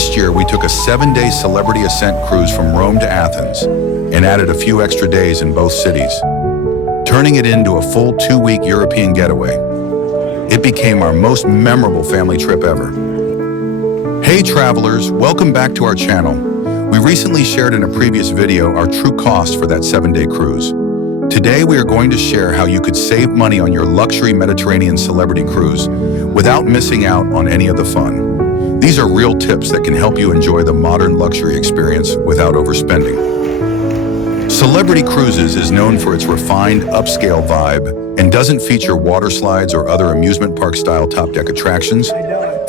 Last year, we took a 7-day Celebrity Ascent cruise from Rome to Athens and added a few extra days in both cities, turning it into a full 2-week European getaway. It became our most memorable family trip ever. Hey travelers, welcome back to our channel. We recently shared in a previous video our true cost for that 7-day cruise. Today we are going to share how you could save money on your luxury Mediterranean celebrity cruise without missing out on any of the fun. These are real tips that can help you enjoy the modern luxury experience without overspending. Celebrity Cruises is known for its refined, upscale vibe and doesn't feature water slides or other amusement park-style top-deck attractions,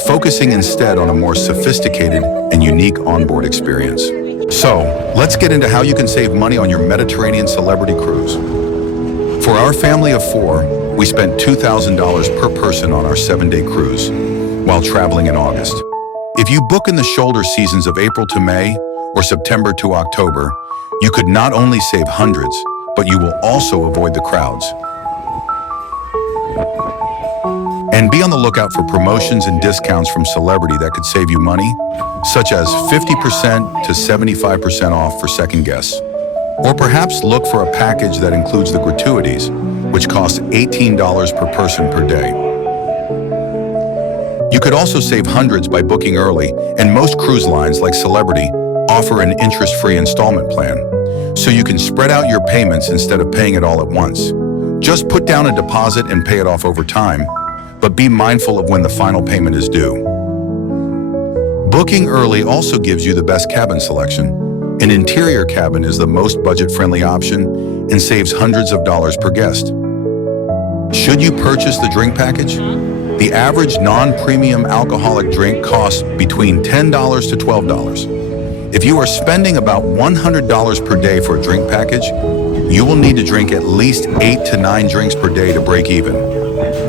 focusing instead on a more sophisticated and unique onboard experience. So, let's get into how you can save money on your Mediterranean celebrity cruise. For our family of 4, we spent $2,000 per person on our 7-day cruise while traveling in August. If you book in the shoulder seasons of April to May or September to October, you could not only save hundreds, but you will also avoid the crowds. And be on the lookout for promotions and discounts from Celebrity that could save you money, such as 50% to 75% off for second guests. Or perhaps look for a package that includes the gratuities, which costs $18 per person per day. You could also save hundreds by booking early, and most cruise lines like Celebrity offer an interest-free installment plan, so you can spread out your payments instead of paying it all at once. Just put down a deposit and pay it off over time, but be mindful of when the final payment is due. Booking early also gives you the best cabin selection. An interior cabin is the most budget-friendly option and saves hundreds of dollars per guest. Should you purchase the drink package? The average non-premium alcoholic drink costs between $10 to $12. If you are spending about $100 per day for a drink package, you will need to drink at least 8 to 9 drinks per day to break even.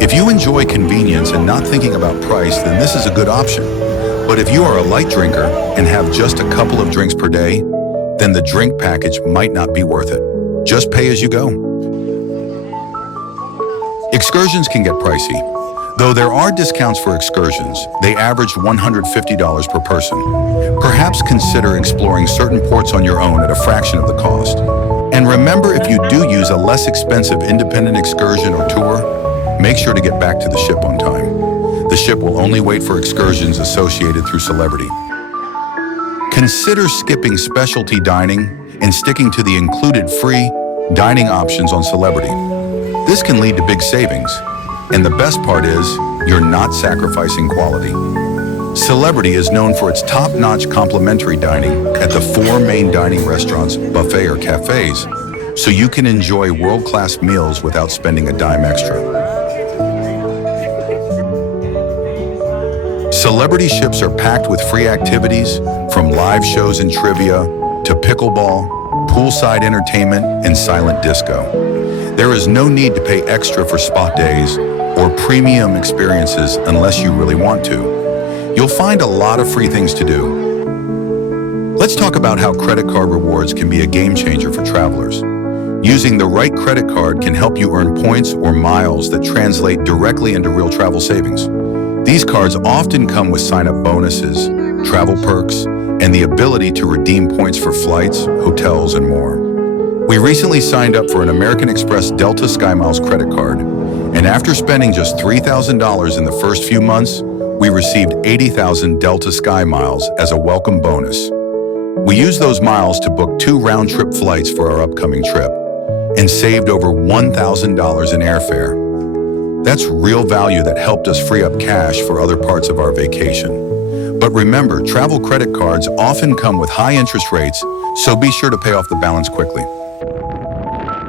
If you enjoy convenience and not thinking about price, then this is a good option. But if you are a light drinker and have just a couple of drinks per day, then the drink package might not be worth it. Just pay as you go. Excursions can get pricey. Though there are discounts for excursions, they average $150 per person. Perhaps consider exploring certain ports on your own at a fraction of the cost. And remember, if you do use a less expensive independent excursion or tour, make sure to get back to the ship on time. The ship will only wait for excursions associated through Celebrity. Consider skipping specialty dining and sticking to the included free dining options on Celebrity. This can lead to big savings. And the best part is, you're not sacrificing quality. Celebrity is known for its top-notch complimentary dining at the 4 main dining restaurants, buffet or cafes, so you can enjoy world-class meals without spending a dime extra. Celebrity ships are packed with free activities, from live shows and trivia to pickleball, poolside entertainment, and silent disco. There is no need to pay extra for spot days or premium experiences unless you really want to. You'll find a lot of free things to do. Let's talk about how credit card rewards can be a game changer for travelers. Using the right credit card can help you earn points or miles that translate directly into real travel savings. These cards often come with sign-up bonuses, travel perks, and the ability to redeem points for flights, hotels, and more. We recently signed up for an American Express Delta SkyMiles credit card, and after spending just $3,000 in the first few months, we received 80,000 Delta SkyMiles as a welcome bonus. We used those miles to book 2 round-trip flights for our upcoming trip and saved over $1,000 in airfare. That's real value that helped us free up cash for other parts of our vacation. But remember, travel credit cards often come with high interest rates, so be sure to pay off the balance quickly.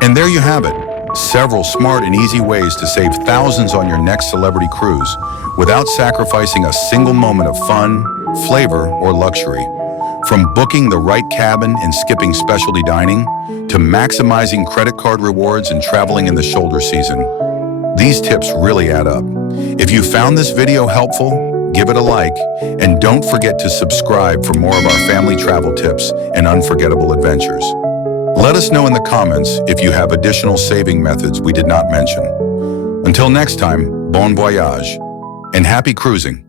And there you have it, several smart and easy ways to save thousands on your next Celebrity cruise without sacrificing a single moment of fun, flavor, or luxury. From booking the right cabin and skipping specialty dining, to maximizing credit card rewards and traveling in the shoulder season. These tips really add up. If you found this video helpful, give it a like, and don't forget to subscribe for more of our family travel tips and unforgettable adventures. Let us know in the comments if you have additional saving methods we did not mention. Until next time, bon voyage, and happy cruising.